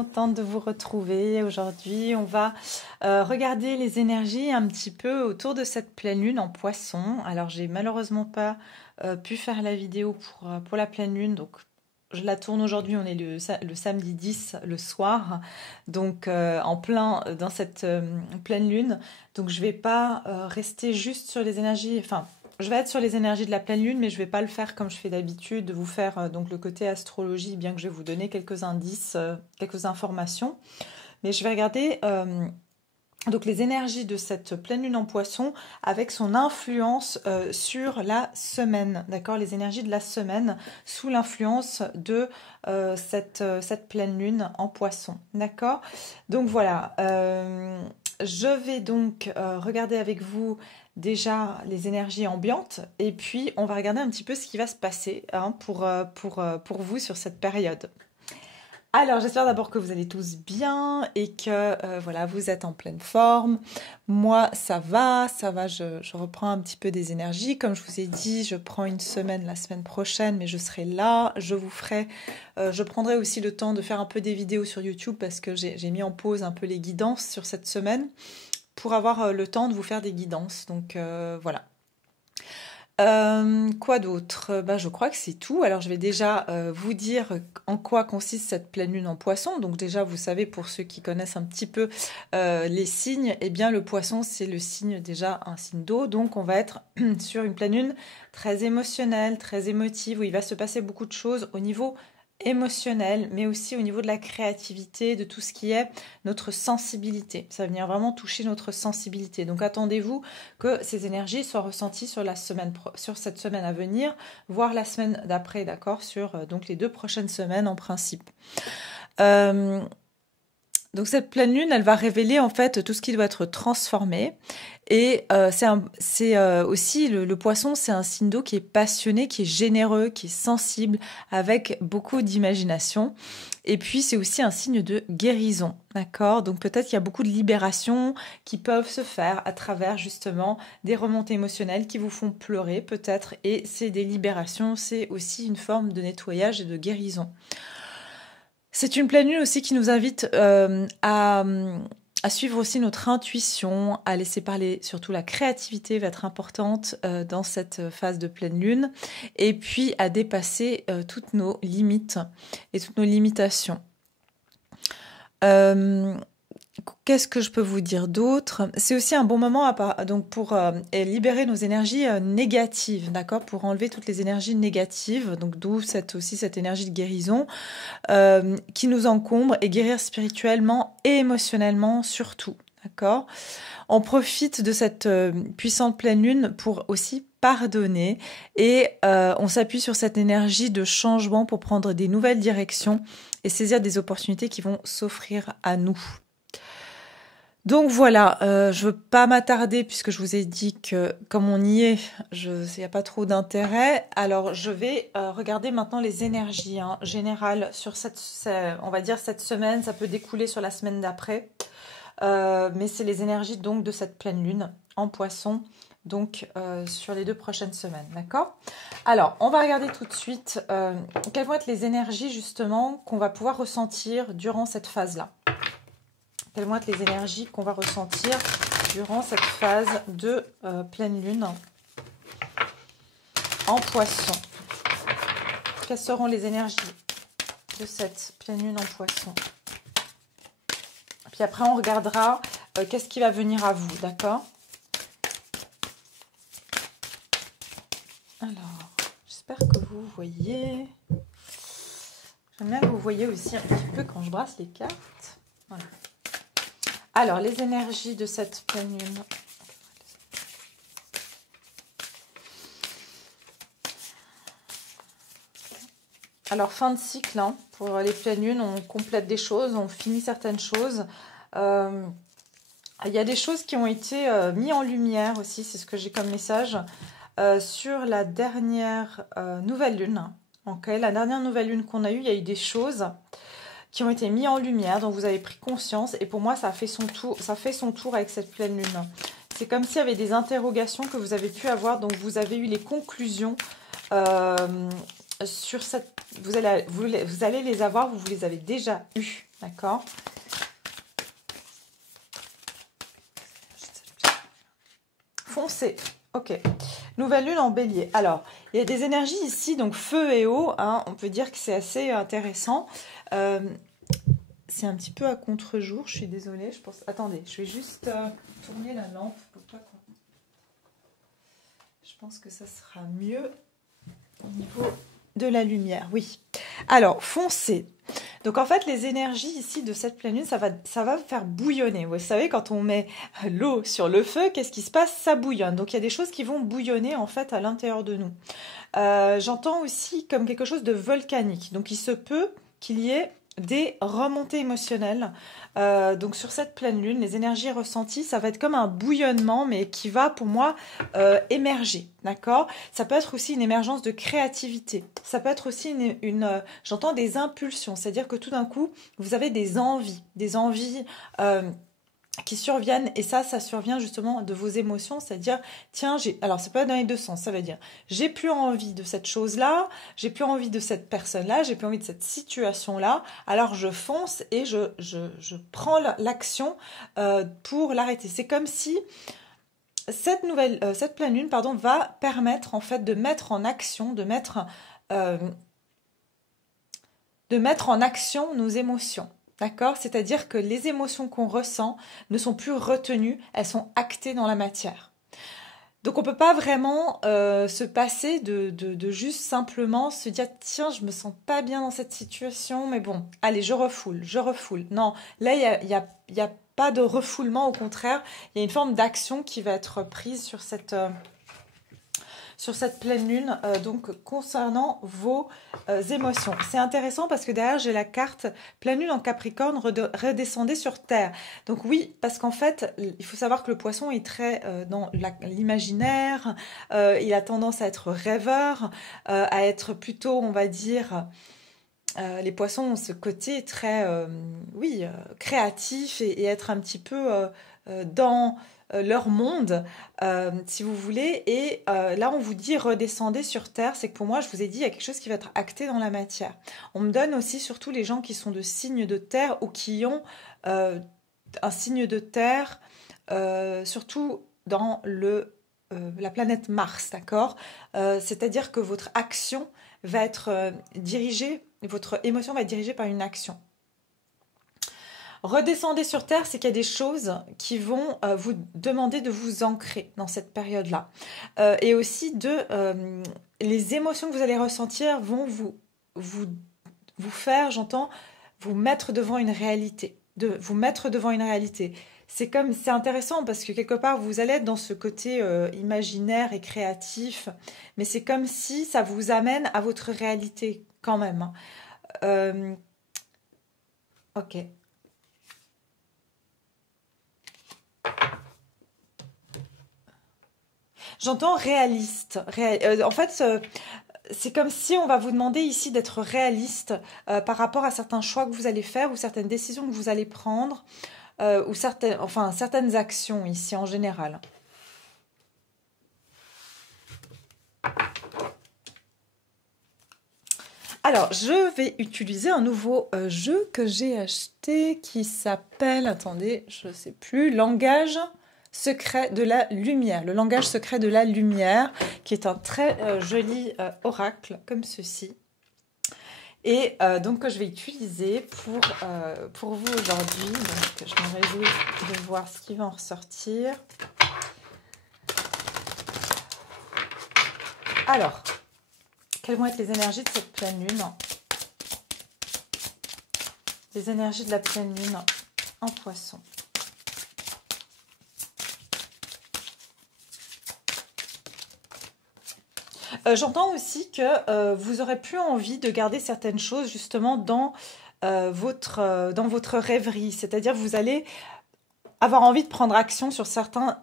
contente de vous retrouver. Aujourd'hui, on va regarder les énergies un petit peu autour de cette pleine lune en Poisson. Alors, j'ai malheureusement pas pu faire la vidéo pour la pleine lune, donc je la tourne aujourd'hui. On est le samedi 10 le soir, donc en plein dans cette pleine lune. Donc, je vais pas rester juste sur les énergies, enfin. Je vais être sur les énergies de la pleine lune, mais je ne vais pas le faire comme je fais d'habitude, de vous faire donc le côté astrologie, bien que je vais vous donner quelques indices, quelques informations. Mais je vais regarder donc les énergies de cette pleine lune en Poisson avec son influence sur la semaine, d'accord? Les énergies de la semaine sous l'influence de cette pleine lune en Poisson, d'accord? Donc voilà, je vais donc regarder avec vous déjà les énergies ambiantes et puis on va regarder un petit peu ce qui va se passer pour vous sur cette période. Alors j'espère d'abord que vous allez tous bien et que voilà, vous êtes en pleine forme. Moi ça va, je reprends un petit peu des énergies. Comme je vous ai dit, je prends une semaine la semaine prochaine, mais je serai là, je prendrai aussi le temps de faire un peu des vidéos sur YouTube parce que j'ai mis en pause un peu les guidances sur cette semaine pour avoir le temps de vous faire des guidances. Donc voilà. Quoi d'autre? Je crois que c'est tout. Alors je vais déjà vous dire en quoi consiste cette pleine lune en Poisson. Donc déjà vous savez, pour ceux qui connaissent un petit peu les signes, eh bien le Poisson c'est le signe, déjà un signe d'eau. Donc on va être sur une pleine lune très émotionnelle, très émotive, où il va se passer beaucoup de choses au niveau émotionnel, mais aussi au niveau de la créativité, de tout ce qui est notre sensibilité. Ça va venir vraiment toucher notre sensibilité. Donc attendez-vous que ces énergies soient ressenties sur cette semaine à venir, voire la semaine d'après, d'accord, sur donc les 2 prochaines semaines en principe. Donc cette pleine lune, elle va révéler en fait tout ce qui doit être transformé. Et c'est aussi le Poisson, c'est un signe d'eau qui est passionné, qui est généreux, qui est sensible, avec beaucoup d'imagination. Et puis c'est aussi un signe de guérison, d'accord? Donc peut-être qu'il y a beaucoup de libérations qui peuvent se faire à travers justement des remontées émotionnelles qui vous font pleurer peut-être. Et c'est des libérations, c'est aussi une forme de nettoyage et de guérison. C'est une pleine lune aussi qui nous invite à suivre aussi notre intuition, à laisser parler. Surtout la créativité va être importante dans cette phase de pleine lune. Et puis à dépasser toutes nos limites et toutes nos limitations. Qu'est-ce que je peux vous dire d'autre? C'est aussi un bon moment donc pour libérer nos énergies négatives, d'accord? Pour enlever toutes les énergies négatives, donc d'où cette énergie de guérison qui nous encombre, et guérir spirituellement et émotionnellement surtout, d'accord? On profite de cette puissante pleine lune pour aussi pardonner et on s'appuie sur cette énergie de changement pour prendre des nouvelles directions et saisir des opportunités qui vont s'offrir à nous. Donc voilà, je veux pas m'attarder puisque je vous ai dit que comme on y est, il n'y a pas trop d'intérêt. Alors je vais regarder maintenant les énergies générales sur on va dire cette semaine. Ça peut découler sur la semaine d'après, mais c'est les énergies donc de cette pleine lune en Poisson, donc sur les 2 prochaines semaines, d'accord? Alors on va regarder tout de suite quelles vont être les énergies justement qu'on va pouvoir ressentir durant cette phase-là. Quelles vont être les énergies qu'on va ressentir durant cette phase de pleine lune en Poisson? Quelles seront les énergies de cette pleine lune en Poisson? Puis après, on regardera qu'est-ce qui va venir à vous, d'accord? Alors, j'espère que vous voyez. J'aime bien que vous voyez aussi un petit peu quand je brasse les cartes. Voilà. Alors, les énergies de cette pleine lune. Alors, fin de cycle, pour les pleines lunes, on complète des choses, on finit certaines choses. Il y a des choses qui ont été mises en lumière aussi, c'est ce que j'ai comme message, sur la dernière nouvelle lune. Okay, la dernière nouvelle lune qu'on a eue, il y a eu des choses qui ont été mis en lumière, dont vous avez pris conscience. Et pour moi, ça fait son tour avec cette pleine lune. C'est comme s'il y avait des interrogations que vous avez pu avoir, donc vous avez eu les conclusions sur cette... Vous allez les avoir, vous les avez déjà eues, D'accord? Foncé. Ok. Nouvelle lune en bélier. Alors, il y a des énergies ici, donc feu et eau. Hein, on peut dire que c'est assez intéressant. C'est un petit peu à contre-jour, je suis désolée. Je pense... Attendez, je vais juste tourner la lampe. Pour pas qu'on... Je pense que ça sera mieux au niveau de la lumière. Oui. Alors, foncé. Donc en fait, les énergies ici de cette pleine lune, ça va faire bouillonner. Vous savez, quand on met l'eau sur le feu, qu'est-ce qui se passe? Ça bouillonne. Donc il y a des choses qui vont bouillonner en fait à l'intérieur de nous. J'entends aussi comme quelque chose de volcanique. Donc il se peut qu'il y ait des remontées émotionnelles. Donc sur cette pleine lune, les énergies ressenties, ça va être comme un bouillonnement, mais qui va pour moi émerger, d'accord? Ça peut être aussi une émergence de créativité. Ça peut être aussi j'entends des impulsions, c'est-à-dire que tout d'un coup, vous avez des envies qui surviennent, et ça survient justement de vos émotions, c'est-à-dire, tiens, alors ça peut être dans les deux sens, ça veut dire, j'ai plus envie de cette chose-là, j'ai plus envie de cette personne-là, j'ai plus envie de cette situation-là, alors je fonce et je prends l'action pour l'arrêter. C'est comme si cette pleine lune, pardon, va permettre en fait de mettre en action, de mettre en action nos émotions. D'accord? C'est-à-dire que les émotions qu'on ressent ne sont plus retenues, elles sont actées dans la matière. Donc on ne peut pas vraiment se passer de juste simplement se dire « Tiens, je me sens pas bien dans cette situation, mais bon, allez, je refoule. » Non, là, il y a pas de refoulement, au contraire, il y a une forme d'action qui va être prise sur cette pleine lune, donc concernant vos émotions. C'est intéressant parce que derrière, j'ai la carte pleine lune en Capricorne, redescendez sur Terre. Donc oui, parce qu'en fait, il faut savoir que le poisson est très dans l'imaginaire, il a tendance à être rêveur, à être plutôt, on va dire... les poissons ont ce côté très, créatif et être un petit peu dans leur monde, si vous voulez. Et là, on vous dit redescendez sur Terre. C'est que pour moi, je vous ai dit, il y a quelque chose qui va être acté dans la matière. On me donne aussi surtout les gens qui sont de signes de Terre ou qui ont un signe de Terre, surtout dans la planète Mars, d'accord? C'est-à-dire que votre action va être dirigée, votre émotion va être dirigée par une action. Redescendez sur Terre, c'est qu'il y a des choses qui vont vous demander de vous ancrer dans cette période-là. Et aussi les émotions que vous allez ressentir vont vous faire, j'entends, vous mettre devant une réalité. Vous mettre devant une réalité. C'est intéressant parce que quelque part, vous allez être dans ce côté imaginaire et créatif, mais c'est comme si ça vous amène à votre réalité quand même. Ok. J'entends réaliste. En fait, c'est comme si on va vous demander ici d'être réaliste par rapport à certains choix que vous allez faire ou certaines décisions que vous allez prendre ou certaines actions ici en général. Alors, je vais utiliser un nouveau jeu que j'ai acheté qui s'appelle, attendez, je ne sais plus, Langage secret de la lumière. Le langage secret de la lumière, qui est un très joli oracle comme ceci. Et donc que je vais utiliser pour vous aujourd'hui. Donc je me réjouis de voir ce qui va en ressortir. Alors, quelles vont être les énergies de cette pleine lune? Les énergies de la pleine lune en Poisson. J'entends aussi que vous aurez plus envie de garder certaines choses justement dans votre rêverie. C'est-à-dire que vous allez avoir envie de prendre action sur certains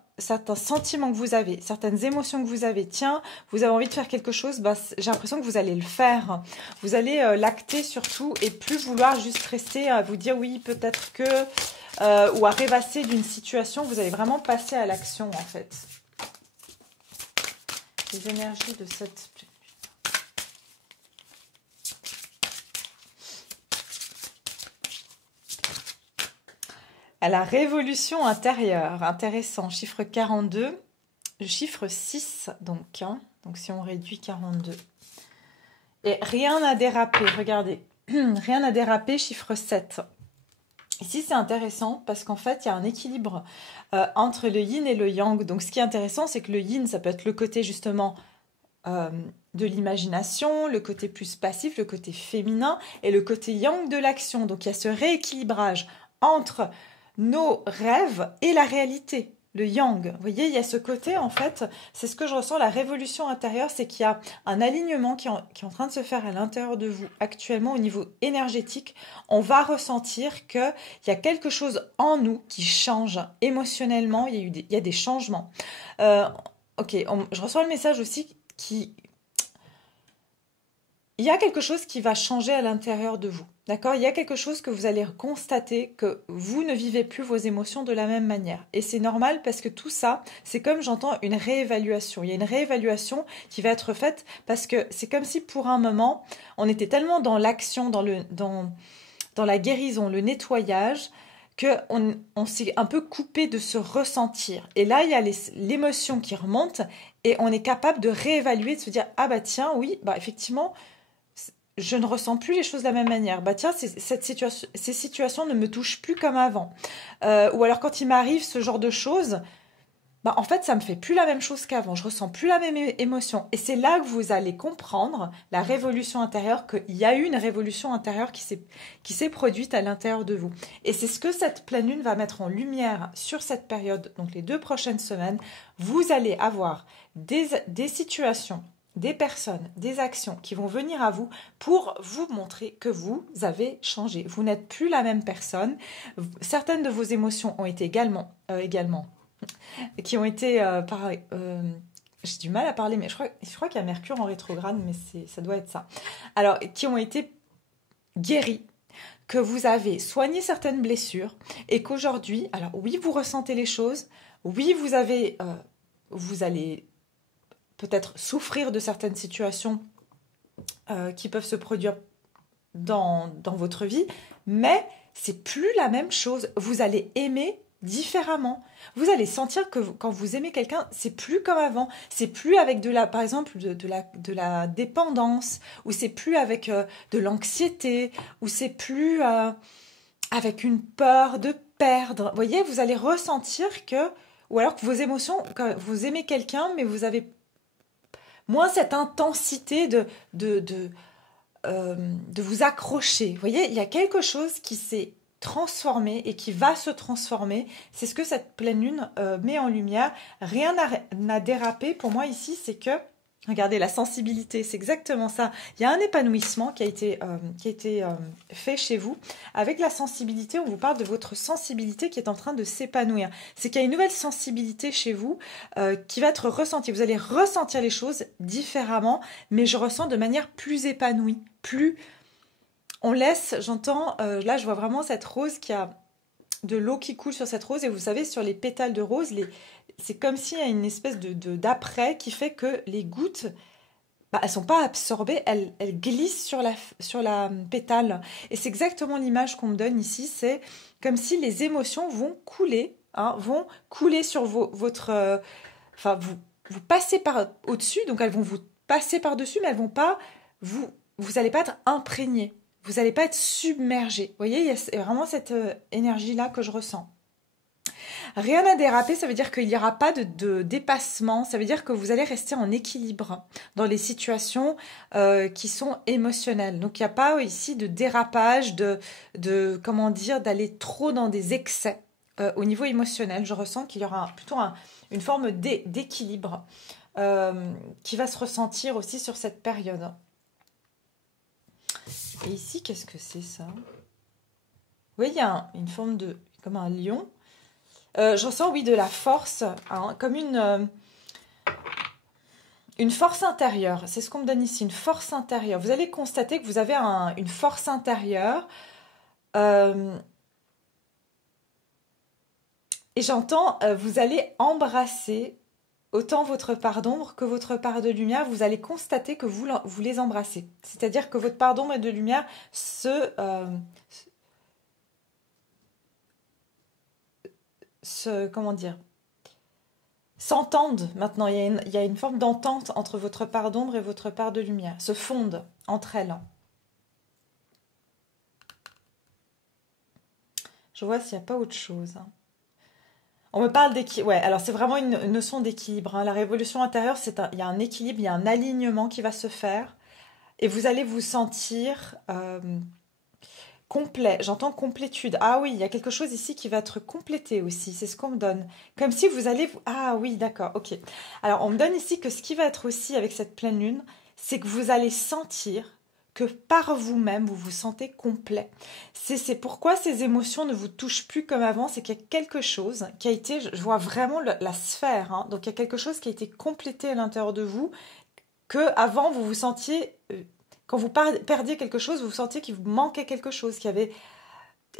sentiments que vous avez, certaines émotions que vous avez. Tiens, vous avez envie de faire quelque chose, j'ai l'impression que vous allez le faire. Vous allez l'acter surtout et plus vouloir juste rester à vous dire oui, peut-être que... ou à rêvasser d'une situation. Vous allez vraiment passer à l'action en fait. Les énergies de cette pleine lune. à la révolution intérieure. Intéressant. Chiffre 42. Le chiffre 6, donc. Hein. Donc, si on réduit 42. Et rien n'a dérapé. Regardez. Rien n'a dérapé. Chiffre 7. Ici, c'est intéressant parce qu'en fait, il y a un équilibre entre le yin et le yang. Donc, ce qui est intéressant, c'est que le yin, ça peut être le côté justement de l'imagination, le côté plus passif, le côté féminin et le côté yang de l'action. Donc, il y a ce rééquilibrage entre nos rêves et la réalité. Le yang, vous voyez, il y a ce côté, en fait, c'est ce que je ressens, la révolution intérieure, c'est qu'il y a un alignement qui est en train de se faire à l'intérieur de vous actuellement au niveau énergétique. On va ressentir qu'il y a quelque chose en nous qui change émotionnellement, il y a des changements. Ok, je reçois le message aussi il y a quelque chose qui va changer à l'intérieur de vous. D'accord? Il y a quelque chose que vous allez constater que vous ne vivez plus vos émotions de la même manière. Et c'est normal parce que tout ça, c'est comme j'entends une réévaluation. Il y a une réévaluation qui va être faite parce que c'est comme si pour un moment, on était tellement dans l'action, dans la guérison, le nettoyage, qu'on s'est un peu coupé de se ressentir. Et là, il y a l'émotion qui remonte et on est capable de réévaluer, de se dire « Ah bah tiens, oui, bah effectivement, je ne ressens plus les choses de la même manière. Bah tiens, ces situations ne me touchent plus comme avant. Ou alors quand il m'arrive ce genre de choses, bah en fait, ça me fait plus la même chose qu'avant. Je ressens plus la même émotion. Et c'est là que vous allez comprendre la révolution intérieure, qu'il y a eu une révolution intérieure qui s'est produite à l'intérieur de vous. Et c'est ce que cette pleine lune va mettre en lumière sur cette période, donc les 2 prochaines semaines. Vous allez avoir des situations, des personnes, des actions qui vont venir à vous pour vous montrer que vous avez changé. Vous n'êtes plus la même personne. Certaines de vos émotions ont été également qui ont été, j'ai du mal à parler, mais je crois qu'il y a Mercure en rétrograde, mais ça doit être ça. Alors, qui ont été guéries, que vous avez soigné certaines blessures, et qu'aujourd'hui, alors oui, vous ressentez les choses, oui, vous allez peut-être souffrir de certaines situations qui peuvent se produire dans votre vie, mais c'est plus la même chose. Vous allez aimer différemment. Vous allez sentir que quand vous aimez quelqu'un, c'est plus comme avant. C'est plus avec par exemple, de la dépendance, ou c'est plus avec de l'anxiété, ou c'est plus avec une peur de perdre. Vous voyez, vous allez ressentir ou alors que vos émotions, quand vous aimez quelqu'un, mais vous avez moins cette intensité de vous accrocher. Vous voyez, il y a quelque chose qui s'est transformé et qui va se transformer. C'est ce que cette pleine lune met en lumière. Rien n'a dérapé. Pour moi, ici, c'est que, regardez, la sensibilité, c'est exactement ça. Il y a un épanouissement qui a été fait chez vous. Avec la sensibilité, on vous parle de votre sensibilité qui est en train de s'épanouir. C'est qu'il y a une nouvelle sensibilité chez vous qui va être ressentie. Vous allez ressentir les choses différemment, mais je ressens de manière plus épanouie, plus... On laisse, j'entends, là je vois vraiment cette rose qui a de l'eau qui coule sur cette rose, et vous savez, sur les pétales de rose, c'est comme s'il y a une espèce d'après qui fait que les gouttes, bah, elles sont pas absorbées, elles glissent sur la pétale. Et c'est exactement l'image qu'on me donne ici, c'est comme si les émotions vont couler, vont couler sur votre... Enfin, vous passez au-dessus, donc elles vont vous passer par-dessus, mais elles vont pas... Vous n'allez pas être imprégné. Vous n'allez pas être submergé. Vous voyez, il y a vraiment cette énergie-là que je ressens. Rien à déraper, ça veut dire qu'il n'y aura pas de dépassement. Ça veut dire que vous allez rester en équilibre dans les situations qui sont émotionnelles. Donc, il n'y a pas ici de dérapage, comment dire, d'aller trop dans des excès au niveau émotionnel. Je ressens qu'il y aura plutôt une forme d'équilibre qui va se ressentir aussi sur cette période. Et ici, qu'est-ce que c'est ça? Oui, il y a une forme comme un lion. Je ressens, oui, de la force, comme une force intérieure. C'est ce qu'on me donne ici, une force intérieure. Vous allez constater que vous avez une force intérieure. Et j'entends, vous allez embrasser autant votre part d'ombre que votre part de lumière. Vous allez constater que vous les embrassez. C'est-à-dire que votre part d'ombre et de lumière comment dire, s'entendent maintenant. Il y a une forme d'entente entre votre part d'ombre et votre part de lumière, se fondent entre elles. Je vois s'il n'y a pas autre chose. On me parle d'équilibre. Ouais, alors c'est vraiment une notion d'équilibre, hein. La révolution intérieure, il y a un équilibre, il y a un alignement qui va se faire. Et vous allez vous sentir complet. J'entends complétude. Ah oui, il y a quelque chose ici qui va être complété aussi. C'est ce qu'on me donne. Comme si vous allez... Ah oui, d'accord, ok. Alors, on me donne ici que ce qui va être aussi avec cette pleine lune, c'est que vous allez sentir que par vous-même, vous vous sentez complet. C'est pourquoi ces émotions ne vous touchent plus comme avant. C'est qu'il y a quelque chose qui a été... Je vois vraiment la sphère, hein. Donc, il y a quelque chose qui a été complété à l'intérieur de vous, que avant vous vous sentiez... Quand vous perdiez quelque chose, vous sentiez qu'il vous manquait quelque chose,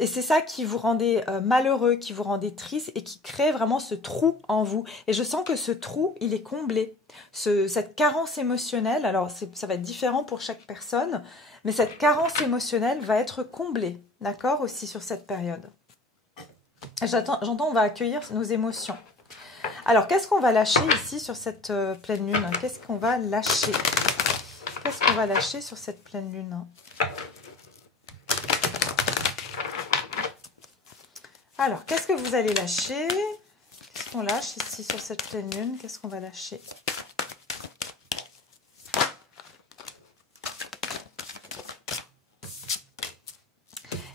et c'est ça qui vous rendait malheureux, qui vous rendait triste et qui crée vraiment ce trou en vous. Et je sens que ce trou, il est comblé. Cette carence émotionnelle, alors ça va être différent pour chaque personne, mais cette carence émotionnelle va être comblée, d'accord, aussi sur cette période. J'entends, on va accueillir nos émotions. Alors, qu'est-ce qu'on va lâcher ici sur cette pleine lune? Qu'est-ce qu'on va lâcher? Qu'est-ce qu'on va lâcher sur cette pleine lune? Alors, qu'est-ce que vous allez lâcher? Qu'est-ce qu'on lâche ici sur cette pleine lune? Qu'est-ce qu'on va lâcher?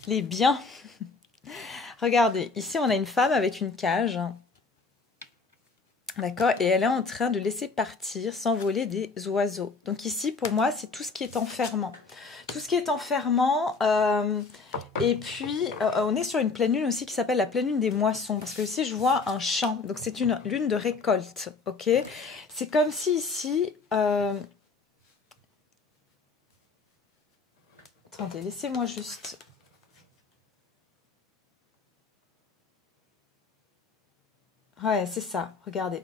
Les biens. Regardez, ici on a une femme avec une cage. D'accord? Et elle est en train de laisser partir, s'envoler des oiseaux. Donc ici, pour moi, c'est tout ce qui est enfermant. Tout ce qui est enfermant. Et puis, on est sur une pleine lune aussi qui s'appelle la pleine lune des moissons. Parce que ici, je vois un champ. Donc, c'est une lune de récolte. Ok? C'est comme si ici... Attendez, laissez-moi juste... Ouais, c'est ça, regardez.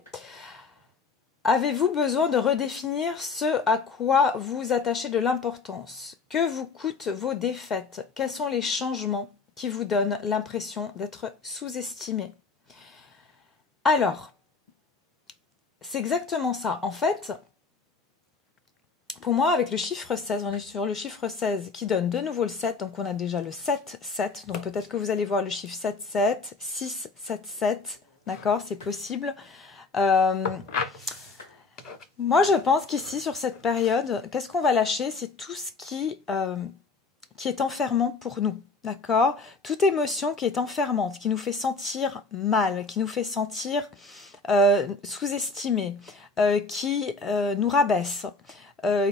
Avez-vous besoin de redéfinir ce à quoi vous attachez de l'importance? Que vous coûtent vos défaites? Quels sont les changements qui vous donnent l'impression d'être sous-estimé? Alors, c'est exactement ça. En fait, pour moi, avec le chiffre 16, on est sur le chiffre 16 qui donne de nouveau le 7. Donc, on a déjà le 7, 7. Donc, peut-être que vous allez voir le chiffre 7, 7, 6, 7, 7. D'accord, c'est possible. Moi, je pense qu'ici, sur cette période, qu'est-ce qu'on va lâcher? C'est tout ce qui est enfermant pour nous. D'accord? Toute émotion qui est enfermante, qui nous fait sentir mal, qui nous fait sentir sous-estimés, qui nous rabaisse,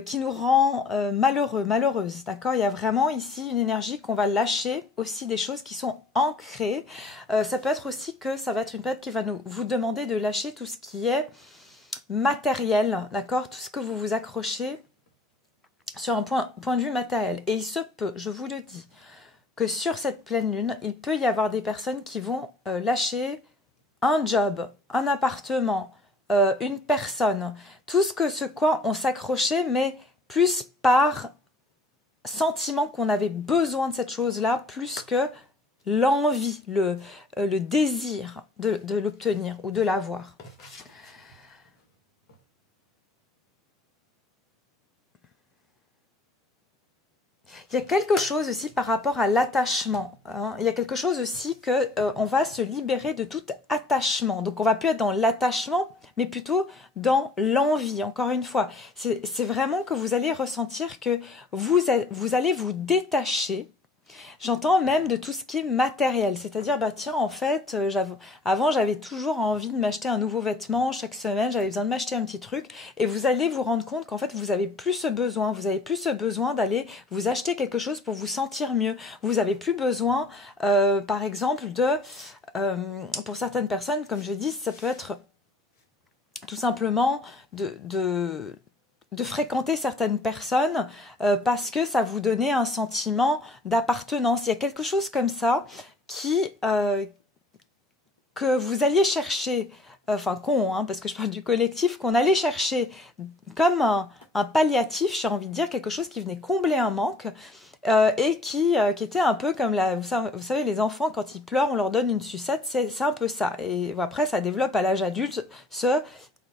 qui nous rend malheureux, malheureuse. D'accord? Il y a vraiment ici une énergie qu'on va lâcher, aussi des choses qui sont ancrées. Ça peut être aussi que ça va être une période qui va vous demander de lâcher tout ce qui est matériel, d'accord? Tout ce que vous vous accrochez sur un point de vue matériel. Et il se peut, je vous le dis, que sur cette pleine lune, il peut y avoir des personnes qui vont lâcher un job, un appartement, une personne, tout ce quoi on s'accrochait, mais plus par sentiment qu'on avait besoin de cette chose-là, plus que l'envie, le désir de l'obtenir ou de l'avoir. Il y a quelque chose aussi par rapport à l'attachement, hein. Il y a quelque chose aussi que on va se libérer de tout attachement. Donc on va plus être dans l'attachement, mais plutôt dans l'envie. Encore une fois, c'est vraiment que vous allez ressentir que vous allez vous détacher. J'entends même de tout ce qui est matériel, c'est-à-dire, bah tiens, en fait, avant j'avais toujours envie de m'acheter un nouveau vêtement chaque semaine, j'avais besoin de m'acheter un petit truc, et vous allez vous rendre compte qu'en fait vous avez plus ce besoin d'aller vous acheter quelque chose pour vous sentir mieux. Vous avez plus besoin, par exemple, pour certaines personnes, comme je dis, ça peut être tout simplement de fréquenter certaines personnes parce que ça vous donnait un sentiment d'appartenance. Il y a quelque chose comme ça que vous alliez chercher, parce que je parle du collectif, qu'on allait chercher comme un palliatif, j'ai envie de dire, quelque chose qui venait combler un manque. et qui était un peu comme vous savez, les enfants, quand ils pleurent, on leur donne une sucette, c'est un peu ça. Et après, ça développe à l'âge adulte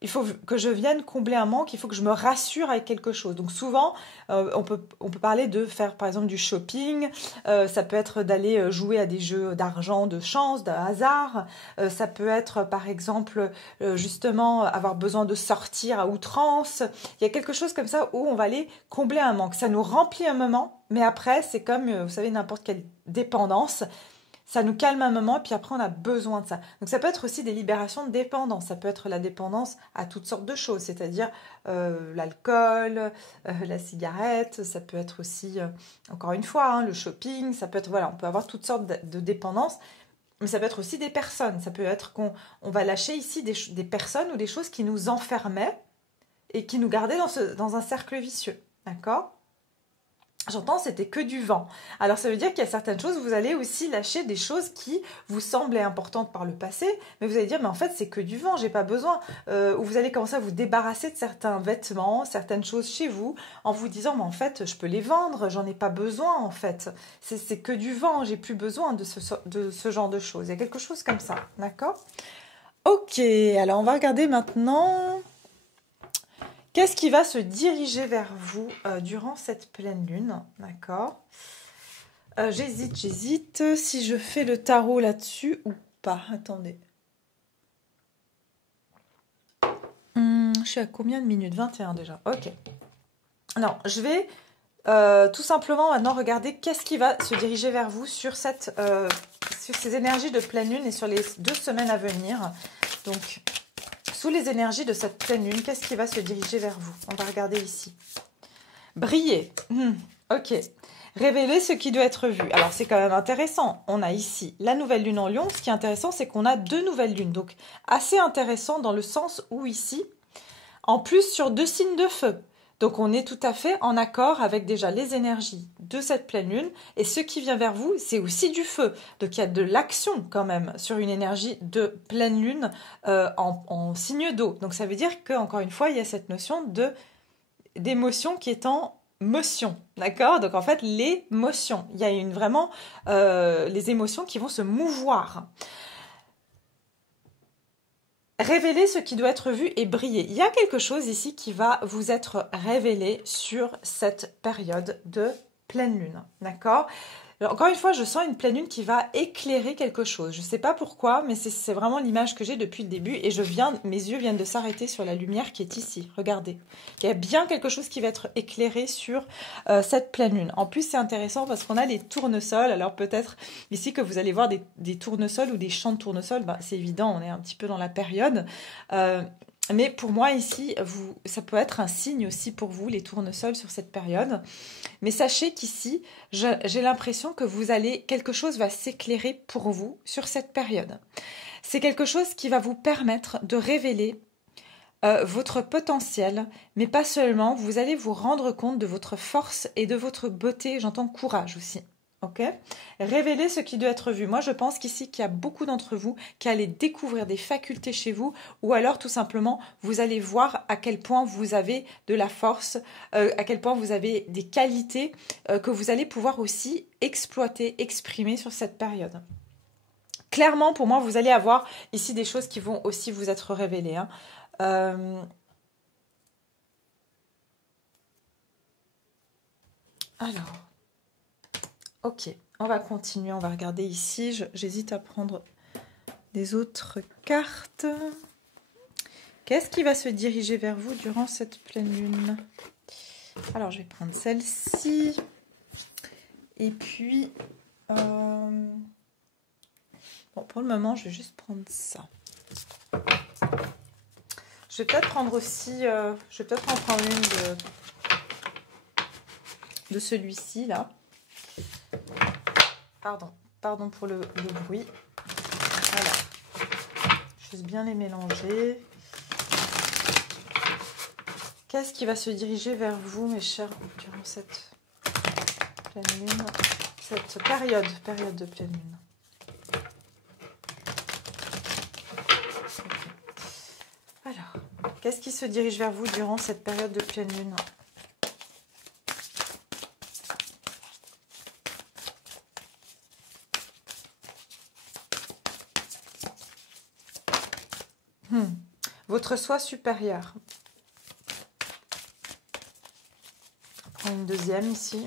il faut que je vienne combler un manque, il faut que je me rassure avec quelque chose. Donc souvent, on peut parler de faire par exemple du shopping, ça peut être d'aller jouer à des jeux d'argent, de chance, de hasard, ça peut être par exemple justement avoir besoin de sortir à outrance. Il y a quelque chose comme ça où on va aller combler un manque. Ça nous remplit un moment, mais après c'est comme, vous savez, n'importe quelle dépendance. Ça nous calme un moment, puis après on a besoin de ça. Donc ça peut être aussi des libérations de dépendance. Ça peut être la dépendance à toutes sortes de choses, c'est-à-dire l'alcool, la cigarette. Ça peut être aussi, encore une fois, hein, le shopping. Ça peut être, voilà, on peut avoir toutes sortes de dépendances. Mais ça peut être aussi des personnes. Ça peut être qu'on va lâcher ici des personnes ou des choses qui nous enfermaient et qui nous gardaient dans un cercle vicieux. D'accord ? J'entends, c'était que du vent. Alors ça veut dire qu'il y a certaines choses, vous allez aussi lâcher des choses qui vous semblaient importantes par le passé, mais vous allez dire, mais en fait c'est que du vent, j'ai pas besoin. Ou vous allez commencer à vous débarrasser de certains vêtements, certaines choses chez vous, en vous disant, mais en fait je peux les vendre, j'en ai pas besoin en fait. C'est que du vent, j'ai plus besoin de ce genre de choses. Il y a quelque chose comme ça, d'accord ? Ok, alors on va regarder maintenant... Qu'est-ce qui va se diriger vers vous durant cette pleine lune? D'accord. J'hésite si je fais le tarot là-dessus ou pas. Attendez. Je suis à combien de minutes? 21 déjà. Ok. Non, je vais tout simplement maintenant regarder qu'est-ce qui va se diriger vers vous sur ces énergies de pleine lune et sur les 2 semaines à venir. Donc... Sous les énergies de cette pleine lune, qu'est-ce qui va se diriger vers vous? On va regarder ici. Briller. Ok. Révéler ce qui doit être vu. Alors, c'est quand même intéressant. On a ici la nouvelle lune en Lion. Ce qui est intéressant, c'est qu'on a 2 nouvelles lunes. Donc, assez intéressant dans le sens où ici, en plus sur 2 signes de feu. Donc, on est tout à fait en accord avec déjà les énergies de cette pleine lune. Et ce qui vient vers vous, c'est aussi du feu. Donc, il y a de l'action quand même sur une énergie de pleine lune en signe d'eau. Donc, ça veut dire qu'encore une fois, il y a cette notion d'émotion qui est en motion. D'accord? Donc, en fait, l'émotion. Il y a vraiment les émotions qui vont se mouvoir. Révéler ce qui doit être vu et briller. Il y a quelque chose ici qui va vous être révélé sur cette période de pleine lune. D'accord ? Encore une fois, je sens une pleine lune qui va éclairer quelque chose. Je ne sais pas pourquoi, mais c'est vraiment l'image que j'ai depuis le début. Et mes yeux viennent de s'arrêter sur la lumière qui est ici. Regardez. Il y a bien quelque chose qui va être éclairé sur cette pleine lune. En plus, c'est intéressant parce qu'on a les tournesols. Alors peut-être ici que vous allez voir des tournesols ou des champs de tournesols. Ben, c'est évident, on est un petit peu dans la période. Mais pour moi ici, ça peut être un signe aussi pour vous, les tournesols sur cette période. Mais sachez qu'ici, j'ai l'impression que quelque chose va s'éclairer pour vous sur cette période. C'est quelque chose qui va vous permettre de révéler votre potentiel, mais pas seulement, vous allez vous rendre compte de votre force et de votre beauté, j'entends courage aussi. Ok ? Révéler ce qui doit être vu. Moi, je pense qu'ici, qu'il y a beaucoup d'entre vous qui allez découvrir des facultés chez vous, ou alors tout simplement, vous allez voir à quel point vous avez de la force, à quel point vous avez des qualités que vous allez pouvoir aussi exploiter, exprimer sur cette période. Clairement, pour moi, vous allez avoir ici des choses qui vont aussi vous être révélées. Hein. Alors... Ok, on va continuer, on va regarder ici. J'hésite à prendre des autres cartes. Qu'est-ce qui va se diriger vers vous durant cette pleine lune? Alors, je vais prendre celle-ci. Et puis, bon, pour le moment, je vais juste prendre ça. Je vais peut-être prendre aussi, je vais peut-être en prendre une de celui-ci, là. Pardon pour le bruit. Voilà. Juste bien les mélanger. Qu'est-ce qui va se diriger vers vous, mes chers, durant cette pleine lune, cette période de pleine lune? Okay. Alors, qu'est-ce qui se dirige vers vous durant cette période de pleine lune? Hmm. Votre soi supérieur. On prend une deuxième ici.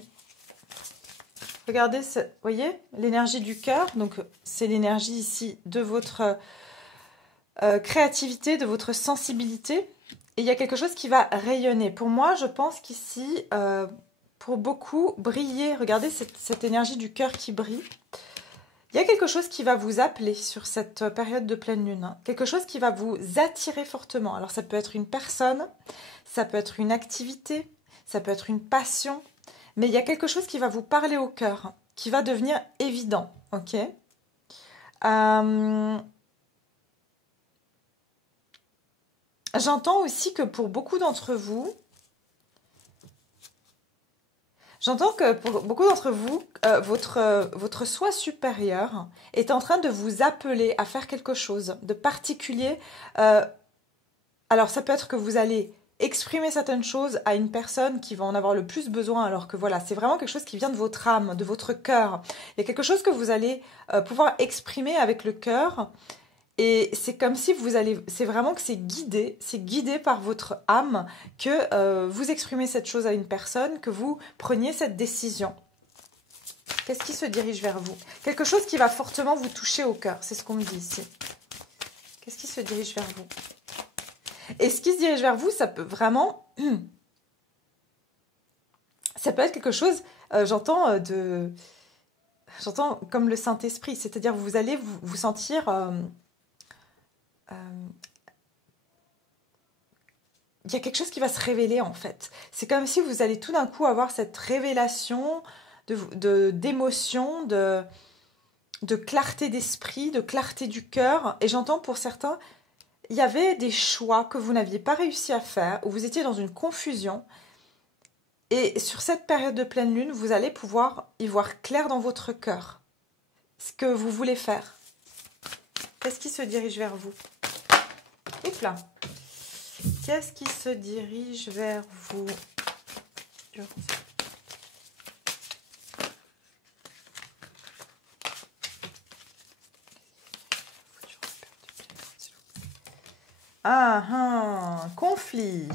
Regardez, vous voyez, l'énergie du cœur. Donc, c'est l'énergie ici de votre créativité, de votre sensibilité. Et il y a quelque chose qui va rayonner. Pour moi, je pense qu'ici, pour beaucoup, briller, regardez cette énergie du cœur qui brille. Il y a quelque chose qui va vous appeler sur cette période de pleine lune. Hein. Quelque chose qui va vous attirer fortement. Alors ça peut être une personne, ça peut être une activité, ça peut être une passion. Mais il y a quelque chose qui va vous parler au cœur, qui va devenir évident. Ok. J'entends aussi que pour beaucoup d'entre vous, votre soi supérieur est en train de vous appeler à faire quelque chose de particulier. Alors, ça peut être que vous allez exprimer certaines choses à une personne qui va en avoir le plus besoin, alors que voilà, c'est vraiment quelque chose qui vient de votre âme, de votre cœur. Il y a quelque chose que vous allez pouvoir exprimer avec le cœur. Et c'est comme si c'est vraiment que c'est guidé par votre âme que vous exprimez cette chose à une personne, que vous preniez cette décision. Qu'est-ce qui se dirige vers vous? Quelque chose qui va fortement vous toucher au cœur, c'est ce qu'on me dit ici. Qu'est-ce qui se dirige vers vous? Et ce qui se dirige vers vous, ça peut vraiment... Ça peut être quelque chose, j'entends comme le Saint-Esprit, c'est-à-dire vous allez vous sentir... il y a quelque chose qui va se révéler en fait. C'est comme si vous allez tout d'un coup avoir cette révélation d'émotion, de clarté d'esprit, de clarté du cœur. Et j'entends pour certains, il y avait des choix que vous n'aviez pas réussi à faire, où vous étiez dans une confusion. Et sur cette période de pleine lune, vous allez pouvoir y voir clair dans votre cœur ce que vous voulez faire. Qu'est-ce qui se dirige vers vous? Oups là. Qu'est-ce qui se dirige vers vous? Conflit.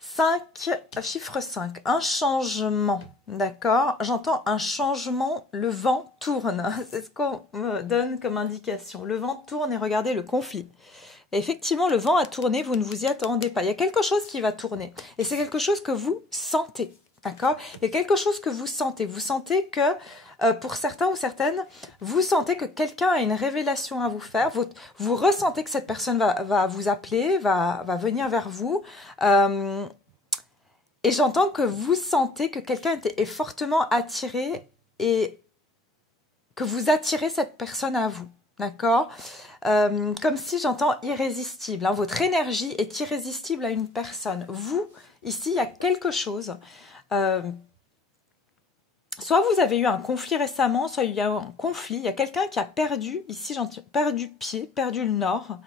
5, chiffre 5, un changement, d'accord? J'entends un changement, le vent tourne, c'est ce qu'on me donne comme indication. Le vent tourne et regardez le conflit. Et effectivement, le vent a tourné, vous ne vous y attendez pas. Il y a quelque chose qui va tourner et c'est quelque chose que vous sentez, d'accord? Il y a quelque chose que vous sentez. Vous sentez que pour certains ou certaines, vous sentez que quelqu'un a une révélation à vous faire. Vous ressentez que cette personne va vous appeler, va venir vers vous. Et j'entends que vous sentez que quelqu'un est fortement attiré et que vous attirez cette personne à vous. D'accord? Comme si j'entends irrésistible. Hein. Votre énergie est irrésistible à une personne. Vous, ici, il y a quelque chose. Soit vous avez eu un conflit récemment, soit il y a eu un conflit. Il y a quelqu'un qui a perdu, ici j'entends, perdu pied, perdu le nord.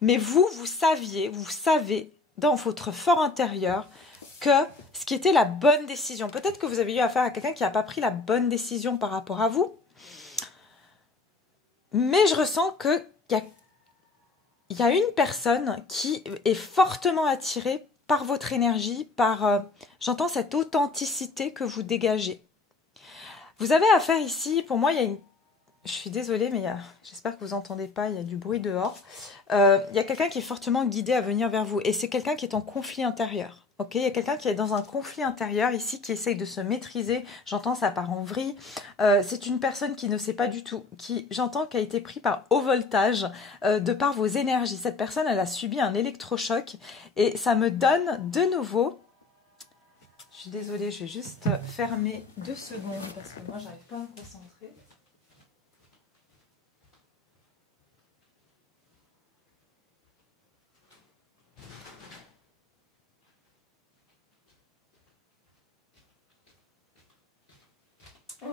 Mais vous savez dans votre fort intérieur que ce qui était la bonne décision. Peut-être que vous avez eu affaire à quelqu'un qui n'a pas pris la bonne décision par rapport à vous. Mais je ressens qu'il y a une personne qui est fortement attirée par votre énergie, j'entends cette authenticité que vous dégagez. Vous avez affaire ici, pour moi, je suis désolée, mais j'espère que vous n'entendez pas, il y a du bruit dehors. Il y a quelqu'un qui est fortement guidé à venir vers vous, et c'est quelqu'un qui est en conflit intérieur. Okay, il y a quelqu'un qui est dans un conflit intérieur ici, qui essaye de se maîtriser. J'entends ça part en vrille. C'est une personne qui ne sait pas du tout, j'entends qui a été pris par haut voltage de par vos énergies. Cette personne, elle a subi un électrochoc et ça me donne de nouveau... Je suis désolée, je vais juste fermer 2 secondes parce que moi, j'arrive pas à me concentrer.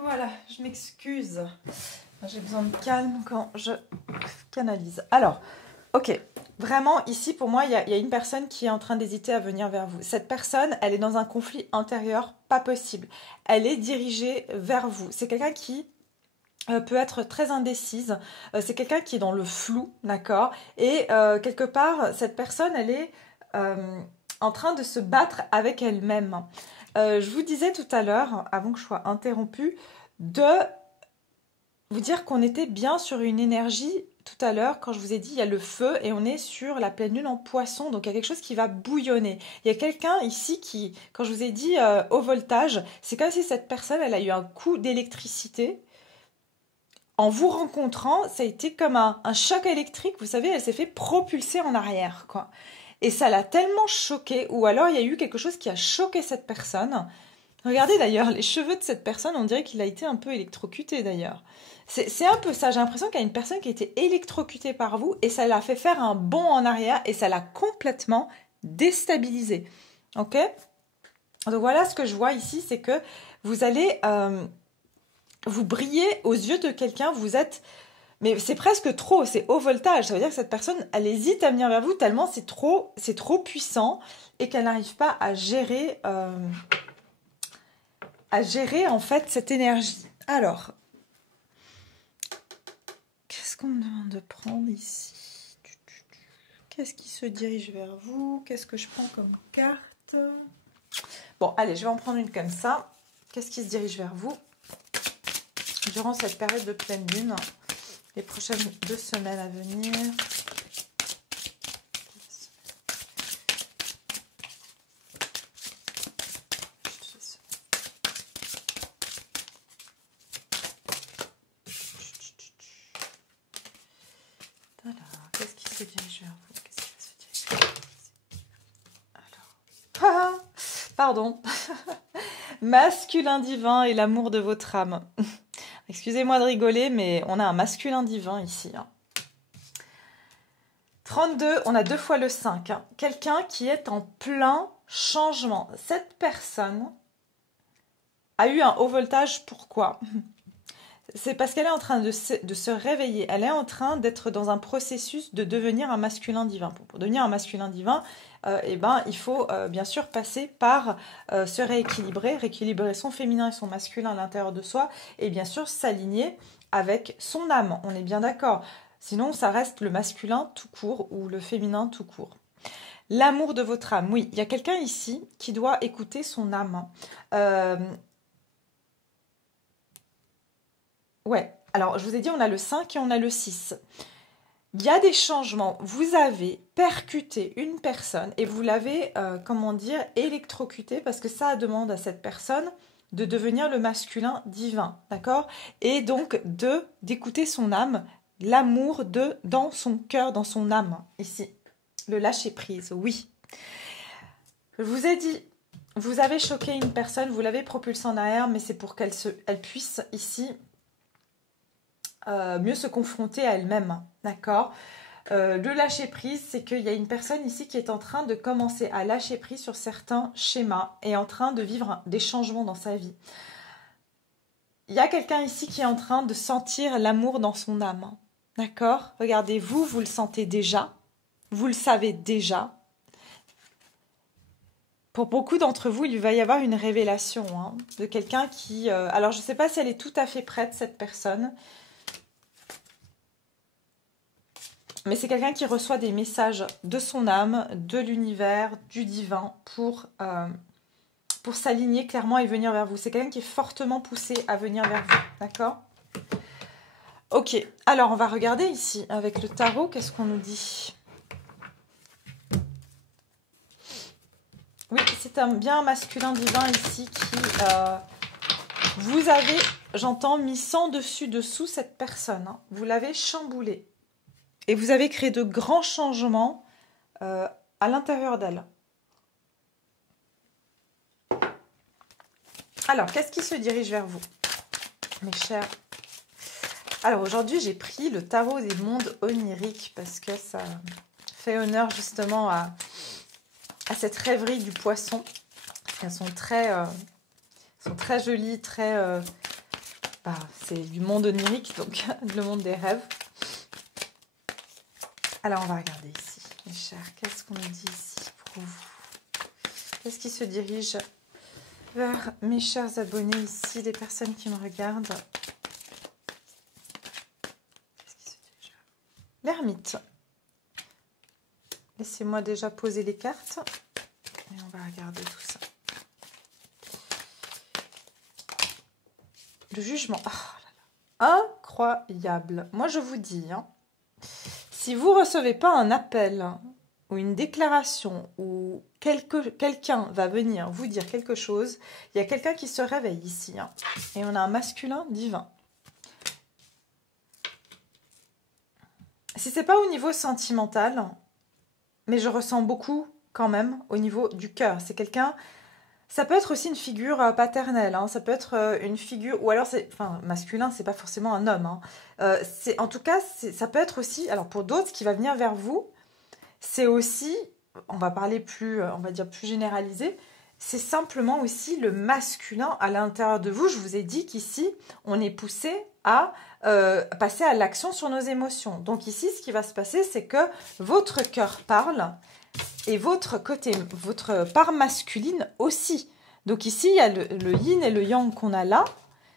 Voilà, je m'excuse. J'ai besoin de calme quand je canalise. Alors, ok, vraiment, ici, pour moi, il y a une personne qui est en train d'hésiter à venir vers vous. Cette personne, elle est dans un conflit intérieur pas possible. Elle est dirigée vers vous. C'est quelqu'un qui peut être très indécise. C'est quelqu'un qui est dans le flou, d'accord? Et quelque part, cette personne, elle est en train de se battre avec elle-même. Je vous disais tout à l'heure, avant que je sois interrompue, de vous dire qu'on était bien sur une énergie tout à l'heure, quand je vous ai dit, il y a le feu et on est sur la pleine lune en poisson, donc il y a quelque chose qui va bouillonner. Il y a quelqu'un ici qui, quand je vous ai dit au voltage, c'est comme si cette personne, elle a eu un coup d'électricité. En vous rencontrant, ça a été comme un choc électrique, vous savez, elle s'est fait propulser en arrière, quoi. Et ça l'a tellement choquée, ou alors il y a eu quelque chose qui a choqué cette personne. Regardez d'ailleurs, les cheveux de cette personne, on dirait qu'il a été un peu électrocuté d'ailleurs. C'est un peu ça, j'ai l'impression qu'il y a une personne qui a été électrocutée par vous et ça l'a fait faire un bond en arrière et ça l'a complètement déstabilisé. Ok? Donc voilà ce que je vois ici, c'est que vous allez vous briller aux yeux de quelqu'un, vous êtes... Mais c'est presque trop, c'est haut voltage. Ça veut dire que cette personne, elle hésite à venir vers vous tellement c'est trop puissant et qu'elle n'arrive pas à gérer en fait cette énergie. Alors, qu'est-ce qu'on me demande de prendre ici? Qu'est-ce qui se dirige vers vous? Qu'est-ce que je prends comme carte? Bon, allez, je vais en prendre une comme ça. Qu'est-ce qui se dirige vers vous durant cette période de pleine lune, les prochaines 2 semaines à venir? Alors, qu'est-ce qui se dirige vers vous? Qu'est-ce qui va se diriger vers vous? Alors, pardon. Masculin divin et l'amour de votre âme. Excusez-moi de rigoler, mais on a un masculin divin ici. 32, on a 2 fois le 5. Quelqu'un qui est en plein changement. Cette personne a eu un haut voltage. Pourquoi? C'est parce qu'elle est en train de se réveiller. Elle est en train d'être dans un processus de devenir un masculin divin. Pour devenir un masculin divin, il faut bien sûr passer par se rééquilibrer son féminin et son masculin à l'intérieur de soi, et bien sûr s'aligner avec son âme. On est bien d'accord. Sinon, ça reste le masculin tout court ou le féminin tout court. L'amour de votre âme. Oui, il y a quelqu'un ici qui doit écouter son âme. Ouais, alors je vous ai dit, on a le 5 et on a le 6. Il y a des changements. Vous avez percuté une personne et vous l'avez, électrocuté parce que ça demande à cette personne de devenir le masculin divin, d'accord? Et donc d'écouter son âme, l'amour dans son cœur, dans son âme, ici. Le lâcher prise, oui. Je vous ai dit, vous avez choqué une personne, vous l'avez propulsée en arrière, mais c'est pour qu'elle puisse ici mieux se confronter à elle-même, d'accord? Le lâcher prise, c'est qu'il y a une personne ici qui est en train de commencer à lâcher prise sur certains schémas et en train de vivre des changements dans sa vie. Il y a quelqu'un ici qui est en train de sentir l'amour dans son âme, d'accord? Regardez, vous le sentez déjà, vous le savez déjà. Pour beaucoup d'entre vous, il va y avoir une révélation de quelqu'un qui... alors, je ne sais pas si elle est tout à fait prête, cette personne. Mais c'est quelqu'un qui reçoit des messages de son âme, de l'univers, du divin, pour s'aligner clairement et venir vers vous. C'est quelqu'un qui est fortement poussé à venir vers vous, d'accord? Ok, alors on va regarder ici, avec le tarot, qu'est-ce qu'on nous dit? Oui, c'est bien un masculin divin ici qui... vous avez, j'entends, mis sans dessus-dessous cette personne. Vous l'avez chamboulée. Et vous avez créé de grands changements à l'intérieur d'elle. Alors, qu'est-ce qui se dirige vers vous, mes chers? Alors, aujourd'hui, j'ai pris le tarot des mondes oniriques parce que ça fait honneur justement à cette rêverie du poisson. Elles sont très jolies, c'est du monde onirique, donc le monde des rêves. Alors, on va regarder ici, mes chers. Qu'est-ce qu'on nous dit ici pour vous? Qu'est-ce qui se dirige vers mes chers abonnés ici, les personnes qui me regardent? l'ermite. Laissez-moi déjà poser les cartes. Et on va regarder tout ça. Le jugement. Oh là là. Incroyable. Moi, je vous dis, hein, si vous ne recevez pas un appel ou une déclaration ou quelqu'un va venir vous dire quelque chose, il y a quelqu'un qui se réveille ici. Hein, et on a un masculin divin. Si ce n'est pas au niveau sentimental, mais je ressens beaucoup quand même au niveau du cœur. C'est quelqu'un... Ça peut être aussi une figure paternelle, hein, ça peut être une figure, ou alors c'est, enfin, masculin, c'est pas forcément un homme. Hein. En tout cas, ça peut être aussi, alors pour d'autres, ce qui va venir vers vous, c'est aussi, on va parler plus, on va dire plus généralisé, c'est simplement aussi le masculin à l'intérieur de vous. Je vous ai dit qu'ici, on est poussé à passer à l'action sur nos émotions. Donc ici, ce qui va se passer, c'est que votre cœur parle. Et votre part masculine aussi. Donc ici, il y a le yin et le yang qu'on a là.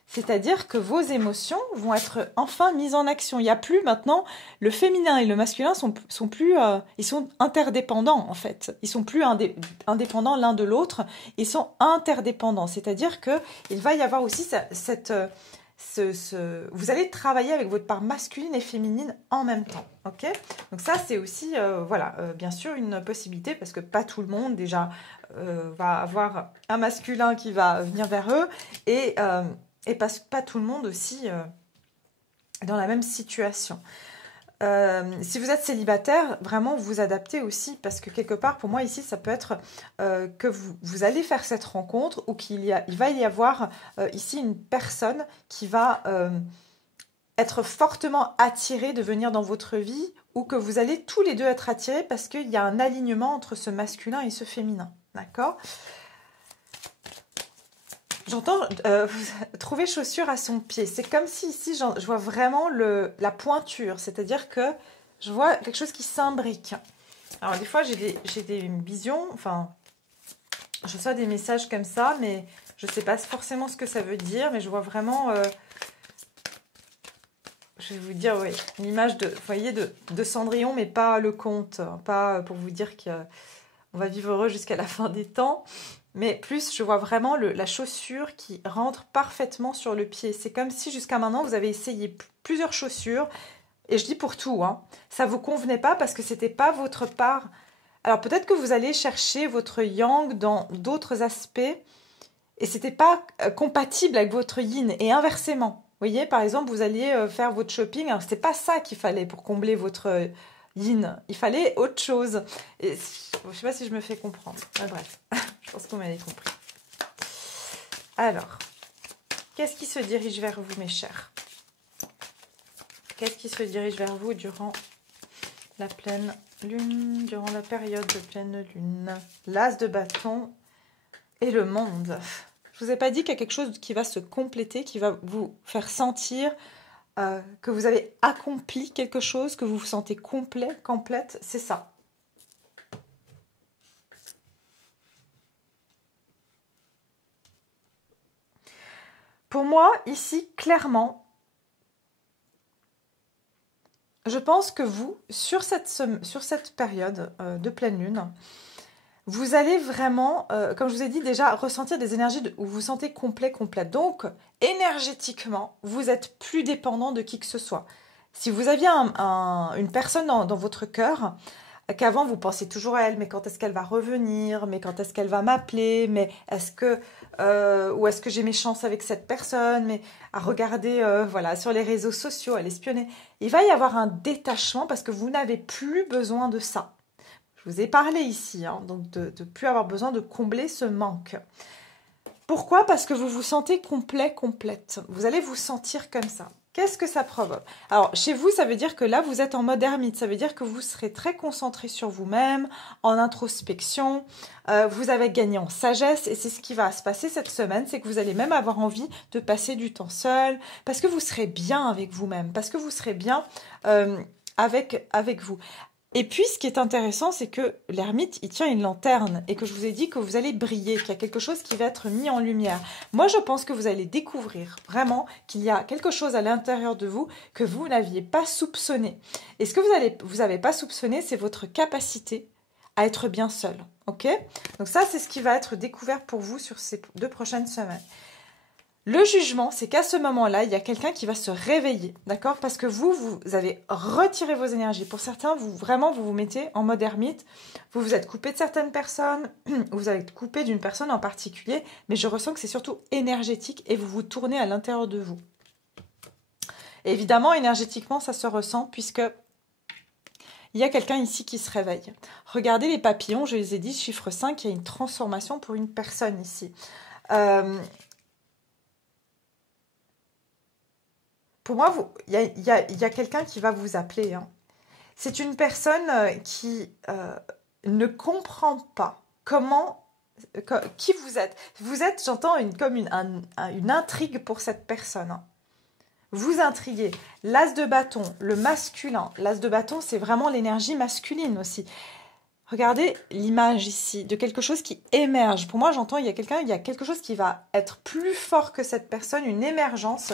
C'est-à-dire que vos émotions vont être enfin mises en action. Il n'y a plus maintenant, le féminin et le masculin sont plus, ils sont interdépendants en fait. Ils sont plus indépendants l'un de l'autre. Ils sont interdépendants. C'est-à-dire qu'il va y avoir aussi vous allez travailler avec votre part masculine et féminine en même temps, ok? Donc ça, c'est aussi, bien sûr, une possibilité parce que pas tout le monde, déjà, va avoir un masculin qui va venir vers eux et pas tout le monde aussi dans la même situation. Si vous êtes célibataire, vraiment vous adaptez aussi parce que quelque part pour moi ici ça peut être que vous allez faire cette rencontre ou il va y avoir ici une personne qui va être fortement attirée de venir dans votre vie ou que vous allez tous les deux être attirés parce qu'il y a un alignement entre ce masculin et ce féminin, d'accord ? J'entends trouver chaussure à son pied. C'est comme si ici, je vois vraiment la pointure. C'est-à-dire que je vois quelque chose qui s'imbrique. Alors, des fois, j'ai des visions. Enfin, je reçois des messages comme ça, mais je ne sais pas forcément ce que ça veut dire. Mais je vois vraiment... je vais vous dire, oui, une image de, vous voyez, de Cendrillon, mais pas le conte. Pas pour vous dire qu'on va vivre heureux jusqu'à la fin des temps. Mais plus, je vois vraiment la chaussure qui rentre parfaitement sur le pied. C'est comme si jusqu'à maintenant, vous avez essayé plusieurs chaussures. Et je dis pour tout, hein, ça ne vous convenait pas parce que ce n'était pas votre part. Alors peut-être que vous allez chercher votre yang dans d'autres aspects et ce n'était pas compatible avec votre yin et inversement. Vous voyez, par exemple, vous alliez faire votre shopping. Alors ce n'était pas ça qu'il fallait pour combler votre yin. Il fallait autre chose. Et, je ne sais pas si je me fais comprendre. Bref. Je pense que vous m'avez compris. Alors, qu'est-ce qui se dirige vers vous, mes chers? Qu'est-ce qui se dirige vers vous durant la pleine lune, durant la période de pleine lune? L'as de bâton et le monde. Je ne vous ai pas dit qu'il y a quelque chose qui va se compléter, qui va vous faire sentir que vous avez accompli quelque chose, que vous vous sentez complet, complète. C'est ça. Pour moi, ici, clairement, je pense que vous, sur cette période de pleine lune, vous allez vraiment, comme je vous ai dit déjà, ressentir des énergies où vous vous sentez complet, complète. Donc, énergétiquement, vous êtes plus dépendant de qui que ce soit. Si vous aviez une personne dans votre cœur, qu'avant vous pensez toujours à elle, mais quand est-ce qu'elle va revenir, mais quand est-ce qu'elle va m'appeler, mais où est-ce que j'ai mes chances avec cette personne, mais à regarder sur les réseaux sociaux, à l'espionner. Il va y avoir un détachement parce que vous n'avez plus besoin de ça. Je vous ai parlé ici, hein, donc de ne plus avoir besoin de combler ce manque. Pourquoi? Parce que vous vous sentez complet, complète. Vous allez vous sentir comme ça. Qu'est-ce que ça provoque? Alors, chez vous, ça veut dire que là, vous êtes en mode ermite. Ça veut dire que vous serez très concentré sur vous-même, en introspection. Vous avez gagné en sagesse. Et c'est ce qui va se passer cette semaine. C'est que vous allez même avoir envie de passer du temps seul. Parce que vous serez bien avec vous-même. Parce que vous serez bien avec vous. Et puis, ce qui est intéressant, c'est que l'ermite, il tient une lanterne et que je vous ai dit que vous allez briller, qu'il y a quelque chose qui va être mis en lumière. Moi, je pense que vous allez découvrir vraiment qu'il y a quelque chose à l'intérieur de vous que vous n'aviez pas soupçonné. Et ce que vous avez pas soupçonné, c'est votre capacité à être bien seul. Ok? Donc ça, c'est ce qui va être découvert pour vous sur ces 2 prochaines semaines. Le jugement, c'est qu'à ce moment-là, il y a quelqu'un qui va se réveiller, d'accord? Parce que vous avez retiré vos énergies. Pour certains, vous vous mettez en mode ermite. Vous vous êtes coupé de certaines personnes, vous avez coupé d'une personne en particulier, mais je ressens que c'est surtout énergétique et vous vous tournez à l'intérieur de vous. Et évidemment, énergétiquement, ça se ressent puisque il y a quelqu'un ici qui se réveille. Regardez les papillons, je les ai dit, chiffre 5, il y a une transformation pour une personne ici. Pour moi, il y a quelqu'un qui va vous appeler. Hein. C'est une personne qui ne comprend pas qui vous êtes. Vous êtes, j'entends, comme une intrigue pour cette personne. Hein. Vous intriguez. L'as de bâton, le masculin. L'as de bâton, c'est vraiment l'énergie masculine aussi. Regardez l'image ici de quelque chose qui émerge. Pour moi, j'entends, il y a quelque chose qui va être plus fort que cette personne, une émergence.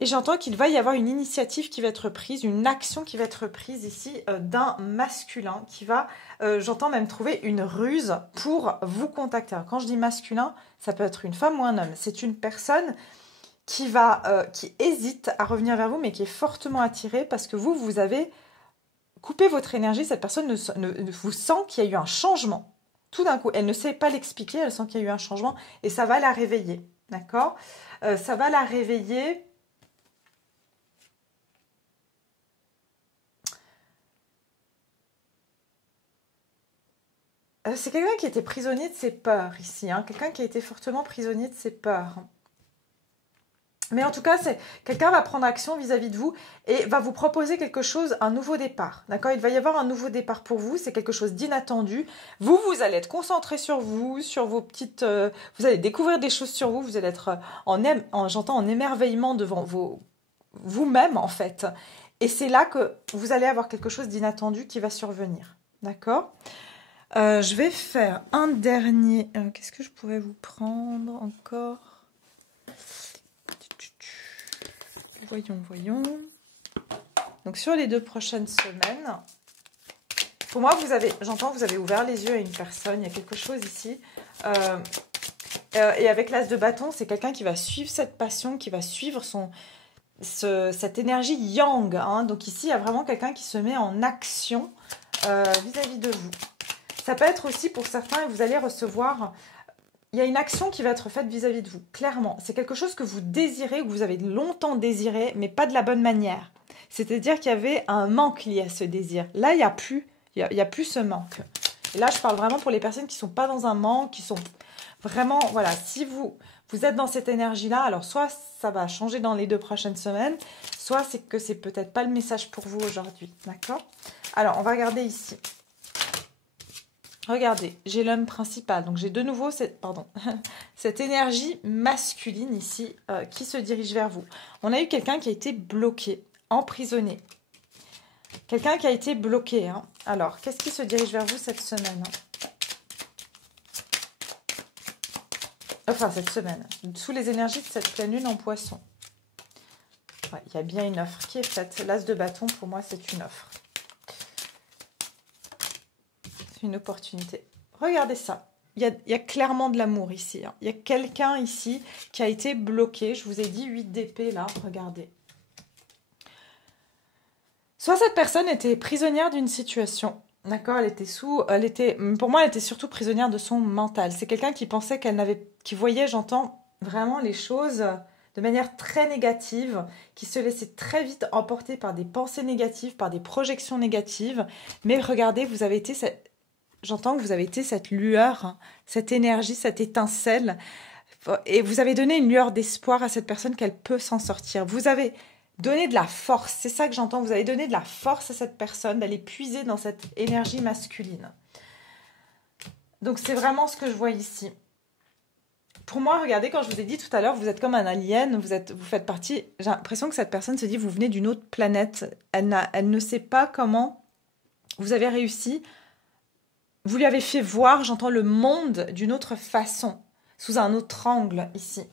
Et j'entends qu'il va y avoir une initiative qui va être prise, une action qui va être prise ici d'un masculin qui va, j'entends même trouver une ruse pour vous contacter. Alors, quand je dis masculin, ça peut être une femme ou un homme. C'est une personne qui hésite à revenir vers vous, mais qui est fortement attirée parce que vous avez coupé votre énergie. Cette personne ne vous sent qu'il y a eu un changement. Tout d'un coup, elle ne sait pas l'expliquer, elle sent qu'il y a eu un changement et ça va la réveiller. D'accord? Ça va la réveiller. C'est quelqu'un qui était prisonnier de ses peurs ici, hein, quelqu'un qui a été fortement prisonnier de ses peurs. Mais en tout cas, quelqu'un va prendre action vis-à-vis de vous et va vous proposer quelque chose, un nouveau départ. D'accord? Il va y avoir un nouveau départ pour vous, c'est quelque chose d'inattendu. Vous allez être concentré sur vous, sur vos petites... vous allez découvrir des choses sur vous, vous allez être j'entends, en émerveillement devant vous-même en fait. Et c'est là que vous allez avoir quelque chose d'inattendu qui va survenir. D'accord? Je vais faire un dernier. Qu'est-ce que je pourrais vous prendre encore? Voyons. Donc sur les 2 prochaines semaines, pour moi, vous avez ouvert les yeux à une personne. Il y a quelque chose ici. Et avec l'as de bâton, c'est quelqu'un qui va suivre cette passion, qui va suivre cette énergie yang. Hein. Donc ici, il y a vraiment quelqu'un qui se met en action vis-à-vis de vous. Ça peut être aussi pour certains, vous allez recevoir... Il y a une action qui va être faite vis-à-vis de vous, clairement. C'est quelque chose que vous désirez, que vous avez longtemps désiré, mais pas de la bonne manière. C'est-à-dire qu'il y avait un manque lié à ce désir. Là, il n'y a plus ce manque. Et là, je parle vraiment pour les personnes qui ne sont pas dans un manque, qui sont vraiment... Voilà, si vous êtes dans cette énergie-là, alors soit ça va changer dans les 2 prochaines semaines, soit c'est que c'est peut-être pas le message pour vous aujourd'hui. D'accord? Alors, on va regarder ici. Regardez, j'ai l'homme principal, donc j'ai de nouveau cette énergie masculine ici qui se dirige vers vous. On a eu quelqu'un qui a été bloqué, emprisonné. Quelqu'un qui a été bloqué. Hein. Alors, qu'est-ce qui se dirige vers vous cette semaine? Enfin, cette semaine, sous les énergies de cette pleine lune en poisson. Ouais, il y a bien une offre qui est faite. L'as de bâton, pour moi, c'est une offre. Une opportunité. Regardez ça. Il y a clairement de l'amour ici. Hein. Il y a quelqu'un ici qui a été bloqué. Je vous ai dit 8 d'épée là. Regardez. Soit cette personne était prisonnière d'une situation. D'accord? Pour moi, elle était surtout prisonnière de son mental. C'est quelqu'un qui pensait qui voyait, j'entends, vraiment les choses de manière très négative, qui se laissait très vite emporter par des pensées négatives, par des projections négatives. Mais regardez, j'entends que vous avez été cette lueur, hein, cette énergie, cette étincelle. Et vous avez donné une lueur d'espoir à cette personne qu'elle peut s'en sortir. Vous avez donné de la force. C'est ça que j'entends. Vous avez donné de la force à cette personne d'aller puiser dans cette énergie masculine. Donc, c'est vraiment ce que je vois ici. Pour moi, regardez, quand je vous ai dit tout à l'heure, vous êtes comme un alien. Vous faites partie... J'ai l'impression que cette personne se dit, vous venez d'une autre planète. Elle ne sait pas comment vous avez réussi, vous lui avez fait voir, j'entends le monde d'une autre façon, sous un autre angle ici.